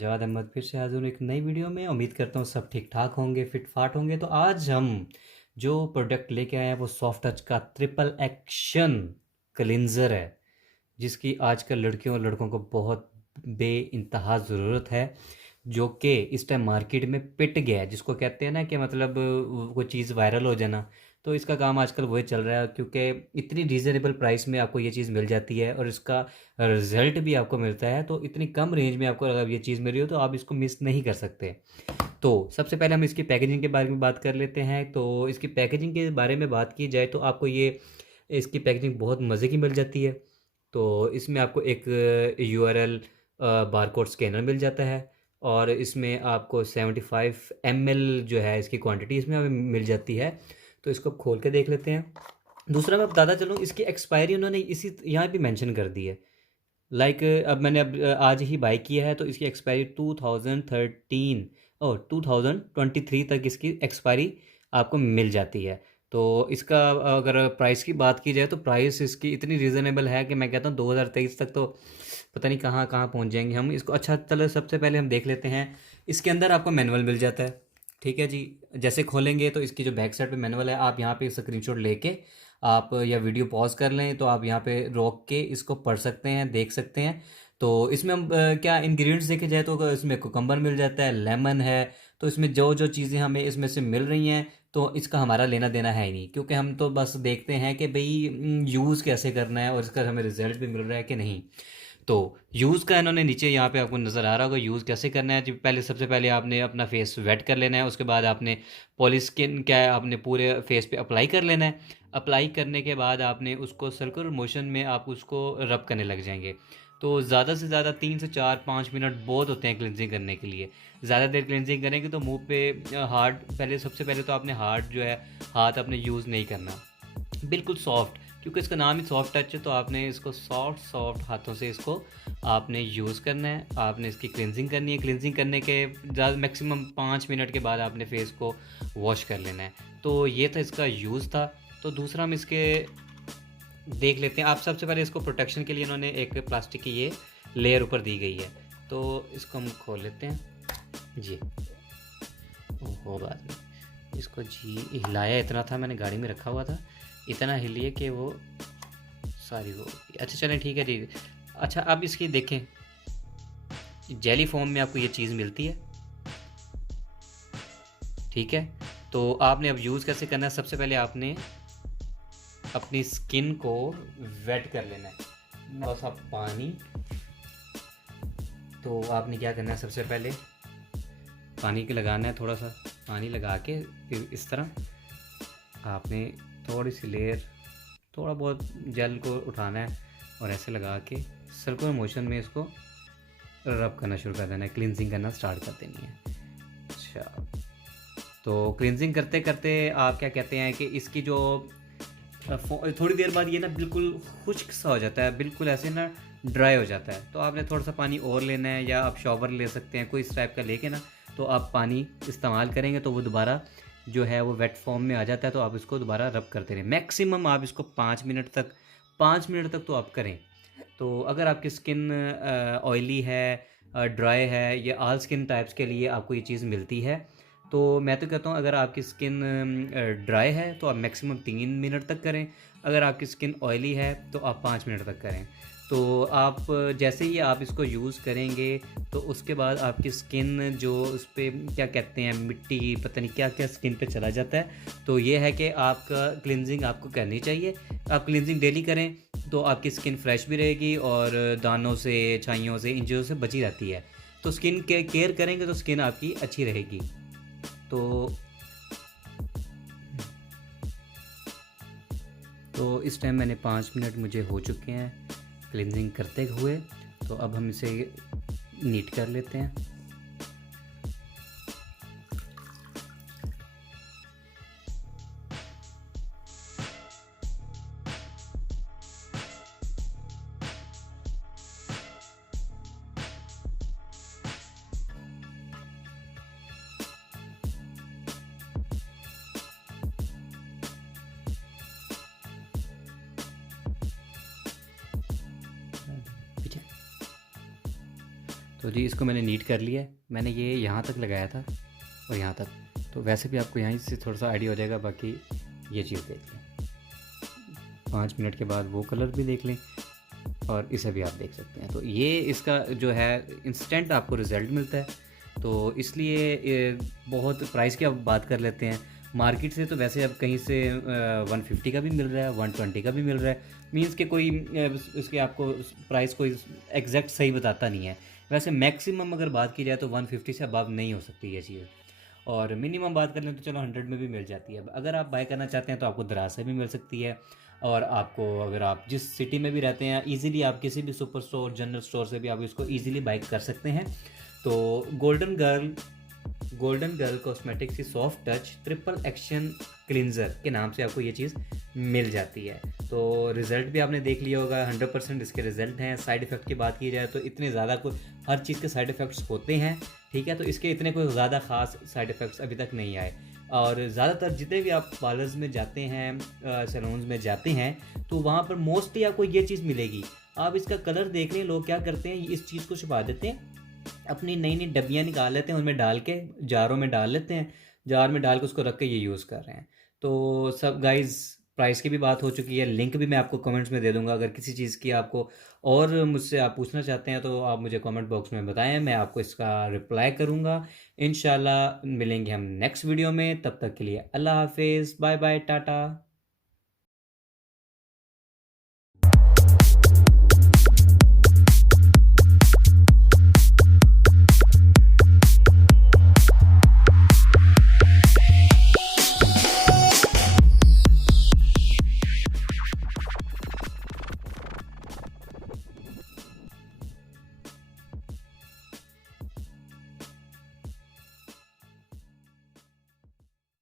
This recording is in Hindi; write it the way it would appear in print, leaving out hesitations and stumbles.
जवाद अहमद फिर से हाज़िर हूँ एक नई वीडियो में। उम्मीद करता हूँ सब ठीक ठाक होंगे, फिट फाट होंगे। तो आज हम जो प्रोडक्ट लेके आए हैं वो सॉफ्ट टच का ट्रिपल एक्शन क्लिनज़र है, जिसकी आजकल लड़कियों और लड़कों को बहुत बेइंतहा ज़रूरत है, जो कि इस टाइम मार्केट में पिट गया है। जिसको कहते हैं ना कि मतलब कोई चीज़ वायरल हो जाना, तो इसका काम आजकल वही चल रहा है, क्योंकि इतनी रीज़नेबल प्राइस में आपको ये चीज़ मिल जाती है और इसका रिज़ल्ट भी आपको मिलता है। तो इतनी कम रेंज में आपको अगर ये चीज़ मिल रही हो तो आप इसको मिस नहीं कर सकते। तो सबसे पहले हम इसकी पैकेजिंग के बारे में बात कर लेते हैं। तो इसकी पैकेजिंग के बारे में बात की जाए तो आपको ये इसकी पैकेजिंग बहुत मज़े की मिल जाती है। तो इसमें आपको एक यूआरएल बारकोड स्कैनर मिल जाता है, और इसमें आपको 75 ml जो है इसकी क्वांटिटी इसमें हमें मिल जाती है। तो इसको खोल के देख लेते हैं। दूसरा मैं बताता चलूँ, इसकी एक्सपायरी उन्होंने इसी यहाँ भी मेंशन कर दी है। लाइक अब मैंने आज ही बाई किया है, तो इसकी एक्सपायरी 2013 और 2023 तक इसकी एक्सपायरी आपको मिल जाती है। तो इसका अगर प्राइस की बात की जाए तो प्राइस इसकी इतनी रीज़नेबल है कि मैं कहता हूँ 2023 तक तो पता नहीं कहाँ कहाँ पहुँच जाएंगे हम इसको। अच्छा चलो, सबसे पहले हम देख लेते हैं। इसके अंदर आपको मैनुअल मिल जाता है, ठीक है जी। जैसे खोलेंगे तो इसकी जो बैक साइड पे मैनुअल है, आप यहाँ पे स्क्रीनशॉट लेके आप या वीडियो पॉज कर लें तो आप यहाँ पे रोक के इसको पढ़ सकते हैं, देख सकते हैं। तो इसमें हम क्या इंग्रेडिएंट्स देखे जाए तो इसमें कुकम्बर मिल जाता है, लेमन है। तो इसमें जो जो चीज़ें हमें इसमें से मिल रही हैं, तो इसका हमारा लेना देना है ही नहीं, क्योंकि हम तो बस देखते हैं कि भाई यूज़ कैसे करना है और इसका हमें रिजल्ट भी मिल रहा है कि नहीं। तो यूज़ का इन्होंने नीचे यहाँ पे आपको नज़र आ रहा होगा यूज़ कैसे करना है जी। पहले सबसे पहले आपने अपना फेस वेट कर लेना है, उसके बाद आपने पॉलीस्किन क्या है आपने पूरे फेस पे अप्लाई कर लेना है। अप्लाई करने के बाद आपने उसको सर्कुलर मोशन में आप उसको रब करने लग जाएंगे। तो ज़्यादा से ज़्यादा 3 से 4 5 मिनट बहुत होते हैं क्लिनजिंग करने के लिए। ज़्यादा देर क्लिनजिंग करेंगे तो मुंह पे हार्ड, पहले सबसे पहले तो आपने हार्ड जो है हाथ अपने यूज़ नहीं करना, बिल्कुल सॉफ्ट, क्योंकि इसका नाम ही सॉफ्ट टच है। तो आपने इसको सॉफ्ट सॉफ्ट हाथों से इसको आपने यूज़ करना है। आपने इसकी क्लिनजिंग करनी है। क्लिनजिंग करने के ज़्यादा मैक्सिमम 5 मिनट के बाद आपने फेस को वॉश कर लेना है। तो ये था इसका यूज़ था। तो दूसरा हम इसके देख लेते हैं। आप सबसे पहले इसको प्रोटेक्शन के लिए इन्होंने एक प्लास्टिक की ये लेयर ऊपर दी गई है, तो इसको हम खोल लेते हैं जी। हो बाद में इसको जी हिलाया इतना था, मैंने गाड़ी में रखा हुआ था, इतना हिलिए कि वो सारी हो गई। अच्छा चलें ठीक है जी। अच्छा अब इसकी देखें, जेली फॉर्म में आपको ये चीज़ मिलती है, ठीक है। तो आपने अब यूज़ कैसे करना है, सबसे पहले आपने अपनी स्किन को वेट कर लेना है, बस आप पानी। तो आपने क्या करना है, सबसे पहले पानी के लगाना है, थोड़ा सा पानी लगा के फिर इस तरह आपने थोड़ी सी लेयर, थोड़ा बहुत जेल को उठाना है और ऐसे लगा के सर्कुलर मोशन में इसको रब करना शुरू कर देना है, क्लिनजिंग करना स्टार्ट कर देनी है। अच्छा, तो क्लिनजिंग करते करते आप क्या कहते हैं कि इसकी जो थोड़ी देर बाद ये ना बिल्कुल खुश्क सा हो जाता है, बिल्कुल ऐसे ना ड्राई हो जाता है। तो आपने थोड़ा सा पानी और लेना है, या आप शॉवर ले सकते हैं कोई इस टाइप का लेके ना, तो आप पानी इस्तेमाल करेंगे तो वो दोबारा जो है वो वेट फॉर्म में आ जाता है। तो आप इसको दोबारा रब करते रहें, मैक्सिमम आप इसको 5 मिनट तक तो आप करें। तो अगर आपकी स्किन ऑयली है, ड्राई है, या ऑल स्किन टाइप्स के लिए आपको ये चीज़ मिलती है। तो मैं तो कहता हूँ अगर आपकी स्किन ड्राई है तो आप मैक्सिमम 3 मिनट तक करें। अगर आपकी स्किन ऑयली है तो आप 5 मिनट तक करें। तो आप जैसे ही आप इसको यूज़ करेंगे तो उसके बाद आपकी स्किन जो उस पर क्या कहते हैं मिट्टी, पता नहीं क्या क्या स्किन पे चला जाता है। तो ये है कि आपका क्लिनजिंग आपको करनी चाहिए। आप क्लिनजिंग डेली करें तो आपकी स्किन फ्रेश भी रहेगी और दानों से, छाइयों से, इन चीज़ों से बची रहती है। तो स्किन के केयर करेंगे तो स्किन आपकी अच्छी रहेगी। तो तो इस टाइम मैंने 5 मिनट मुझे हो चुके हैं क्लिनजिंग करते हुए। तो अब हम इसे नीट कर लेते हैं। तो जी इसको मैंने नीट कर लिया है। मैंने ये यहाँ तक लगाया था और यहाँ तक, तो वैसे भी आपको यहीं से थोड़ा सा आइडिया हो जाएगा। बाकी ये चीज़ देख लें, 5 मिनट के बाद वो कलर भी देख लें और इसे भी आप देख सकते हैं। तो ये इसका जो है इंस्टेंट आपको रिज़ल्ट मिलता है। तो इसलिए बहुत प्राइस की अब बात कर लेते हैं। मार्केट से तो वैसे अब कहीं से 150 का भी मिल रहा है, 120 का भी मिल रहा है। मींस के कोई इसके आपको प्राइस कोई एग्जैक्ट सही बताता नहीं है। वैसे मैक्सिमम अगर बात की जाए तो 150 से अबव नहीं हो सकती ये चीज़, और मिनिमम बात कर लें तो चलो 100 में भी मिल जाती है। अगर आप बाय करना चाहते हैं तो आपको दराज से भी मिल सकती है, और आपको अगर आप जिस सिटी में भी रहते हैं इजीली आप किसी भी सुपर स्टोर, जनरल स्टोर से भी आप इसको इजीली बाय कर सकते हैं। तो गोल्डन गर्ल कॉस्मेटिक्स की soft touch triple action cleanser के नाम से आपको ये चीज़ मिल जाती है। तो रिज़ल्ट भी आपने देख लिया होगा, 100% इसके रिज़ल्ट हैं। साइड इफ़ेक्ट की बात की जाए तो इतने ज़्यादा कोई, हर चीज़ के साइड इफ़ेक्ट्स होते हैं, ठीक है। तो इसके इतने कोई ज़्यादा ख़ास साइड इफ़ेक्ट्स अभी तक नहीं आए। और ज़्यादातर जितने भी आप पार्लर्स में जाते हैं, सैलून्स में जाते हैं, तो वहाँ पर मोस्टली आपको ये चीज़ मिलेगी। आप इसका कलर देख लें, लोग क्या करते हैं इस चीज़ को छुपा देते हैं, अपनी नई नई डब्बियाँ निकाल लेते हैं, उनमें डाल के जारों में डाल लेते हैं, जार में डाल के उसको रख के ये यूज़ कर रहे हैं। तो सब गाइस, प्राइस की भी बात हो चुकी है, लिंक भी मैं आपको कमेंट्स में दे दूंगा। अगर किसी चीज़ की आपको और मुझसे आप पूछना चाहते हैं तो आप मुझे कमेंट बॉक्स में बताएं, मैं आपको इसका रिप्लाई करूंगा। इंशाल्लाह मिलेंगे हम नेक्स्ट वीडियो में, तब तक के लिए अल्लाह हाफिज़, बाय बाय, टाटा।